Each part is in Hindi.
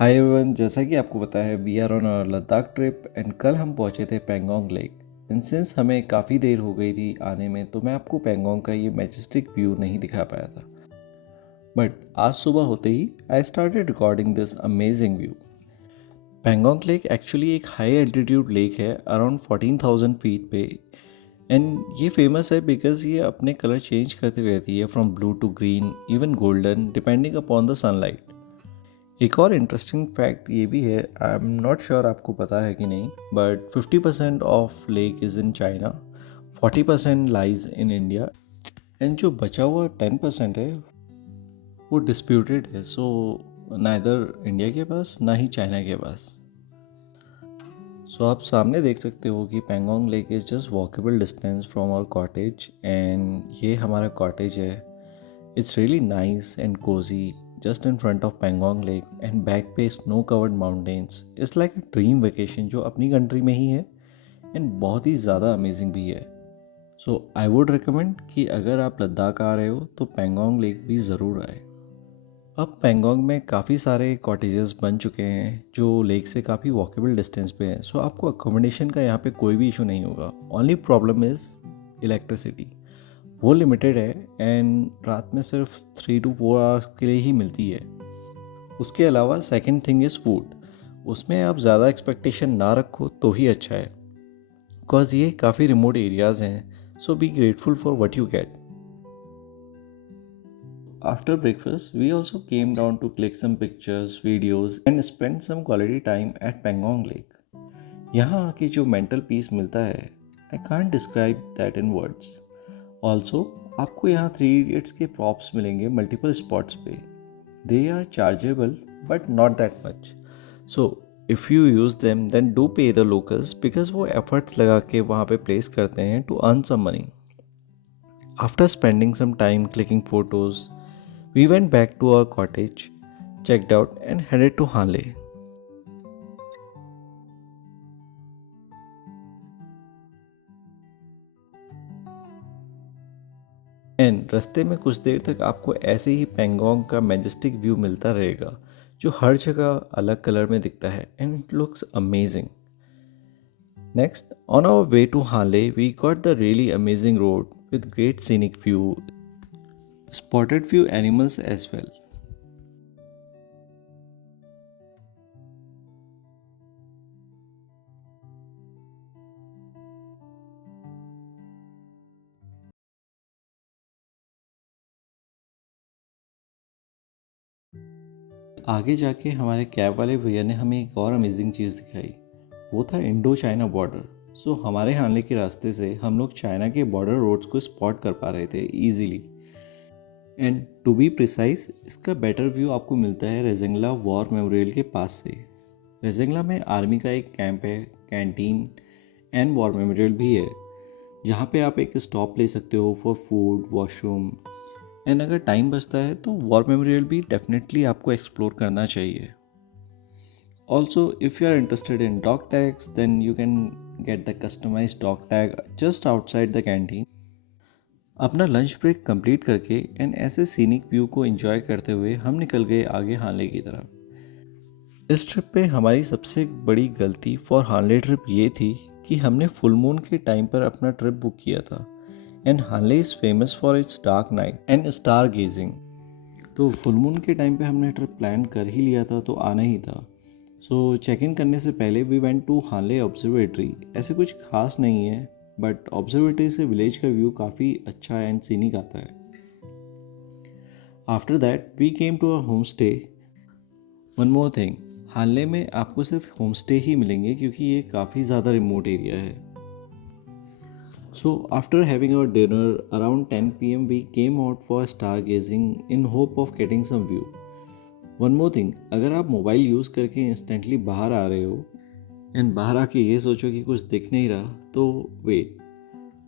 हाय एवरीवन, जैसा कि आपको पता है we are on our Ladakh trip and कल हम पहुंचे थे पेंगोंग लेक। एंड सिंस हमें काफ़ी देर हो गई थी आने में तो मैं आपको पेंगोंग का ये मैजेस्टिक व्यू नहीं दिखा पाया था। बट आज सुबह होते ही I started recording this amazing view. Pangong lake actually एक हाई एल्टीट्यूड लेक है अराउंड 14,000 फीट पे। एंड ये फेमस है बिकॉज ये अपने कलर चेंज करती रहती है from blue to green even golden depending upon the sunlight. एक और इंटरेस्टिंग फैक्ट ये भी है, आई एम नॉट श्योर आपको पता है कि नहीं, but 50% of lake is in China, 40% lies in India and जो बचा हुआ 10% है वो डिस्प्यूटेड है। सो ना इधर इंडिया के पास ना ही चाइना के पास। सो आप सामने देख सकते हो कि Pangong lake is just walkable distance from our cottage and ये हमारा कॉटेज है। It's really nice and cosy just in front of Pangong Lake and back पे snow covered mountains. It's like a dream vacation जो अपनी कंट्री में ही है एंड बहुत ही ज़्यादा अमेजिंग भी है। सो आई वुड रिकमेंड कि अगर आप लद्दाख आ रहे हो तो पेंगोंग लेक भी ज़रूर आए। अब पेंगोंग में काफ़ी सारे कॉटेजेस बन चुके हैं जो लेक से काफ़ी वॉकेबल डिस्टेंस पे हैं। सो आपको अकोमोडेशन का यहाँ पे कोई भी इशू नहीं होगा। ओनली प्रॉब्लम इज़ इलेक्ट्रिसिटी, वो लिमिटेड है एंड रात में सिर्फ 3 to 4 आवर्स के लिए ही मिलती है। उसके अलावा सेकंड थिंग इज़ फूड। उसमें आप ज़्यादा एक्सपेक्टेशन ना रखो तो ही अच्छा है, बिकॉज ये काफ़ी रिमोट एरियाज़ हैं। So be grateful for what you get. After breakfast we also came down to click some pictures videos and spend some quality time at Pangong lake. यहाँ आके जो मेंटल पीस मिलता है I can't describe that in words. Also आपको यहाँ 3 इडियट्स के प्रॉप्स मिलेंगे मल्टीपल स्पॉट्स पे। They are chargeable but not that much. So if you use them then do pay the locals because वो एफर्ट्स लगा के वहाँ पे प्लेस करते हैं to earn some money. After spending some time clicking photos we went back to our cottage, checked out and headed to Hanle. And रास्ते में कुछ देर तक आपको ऐसे ही पेंगोंग का मैजेस्टिक व्यू मिलता रहेगा जो हर जगह अलग कलर में दिखता है and it looks amazing. Next on our way to Hanle we got the really amazing road with great scenic view, spotted few animals as well. आगे जाके हमारे कैब वाले भैया ने हमें एक और अमेजिंग चीज़ दिखाई, वो था इंडो चाइना बॉर्डर। सो हमारे हानले के रास्ते से हम लोग चाइना के बॉर्डर रोड्स को स्पॉट कर पा रहे थे easily. And to be precise इसका बेटर व्यू आपको मिलता है रेजेंगला वॉर मेमोरियल के पास से। रेजेंगला में आर्मी का एक कैंप है, कैंटीन एंड वॉर मेमोरियल भी है जहाँ पे आप एक स्टॉप ले सकते हो फॉर फूड वॉशरूम। एंड अगर टाइम बचता है तो वॉर मेमोरियल भी डेफिनेटली आपको एक्सप्लोर करना चाहिए। Also if you are interested in dog tags then you can get the customize dog tag just outside the canteen. अपना लंच ब्रेक कंप्लीट करके एंड ऐसे सीनिक व्यू को एंजॉय करते हुए हम निकल गए आगे हानले की तरफ। इस ट्रिप पे हमारी सबसे बड़ी गलती फॉर हानले ट्रिप ये थी कि हमने फुल मून के टाइम पर अपना ट्रिप बुक किया था and Hanle is famous for its dark night and star gazing. तो फुल मून के टाइम पे हमने ट्रिप प्लान कर ही लिया था तो आना ही था। सो चेक इन करने से पहले we went to Hanle observatory. ऐसे कुछ खास नहीं है बट ऑब्जर्वेटरी से विलेज का व्यू काफ़ी अच्छा एंड सीनिक आता है। After that we came to a home stay. One more thing, Hanle में आपको सिर्फ होम स्टे ही मिलेंगे क्योंकि ये काफ़ी ज़्यादा रिमोट एरिया है। So, after having our dinner around 10 p.m., we came out for stargazing in hope of getting some view. One more thing, अगर आप मोबाइल यूज़ करके इंस्टेंटली बाहर आ रहे हो एंड बाहर आके ये सोचो कि कुछ दिख नहीं रहा तो wait,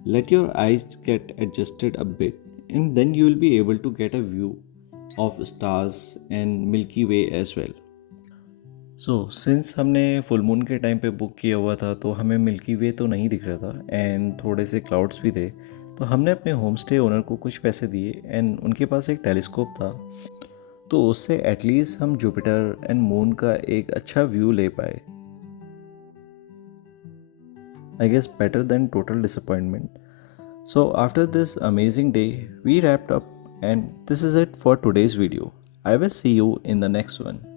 let your eyes get adjusted a bit and then you will be able to get a view of stars and milky way as well. So since हमने फुल मून के टाइम पे बुक किया हुआ था तो हमें मिल्की वे तो नहीं दिख रहा था एंड थोड़े से क्लाउड्स भी थे। तो हमने अपने होम स्टे ओनर को कुछ पैसे दिए एंड उनके पास एक टेलीस्कोप था तो उससे एटलीस्ट हम जुपिटर एंड मून का एक अच्छा व्यू ले पाए। I guess better than total disappointment. So after this amazing day, we wrapped up and this is it for today's video. I will see you in the next one.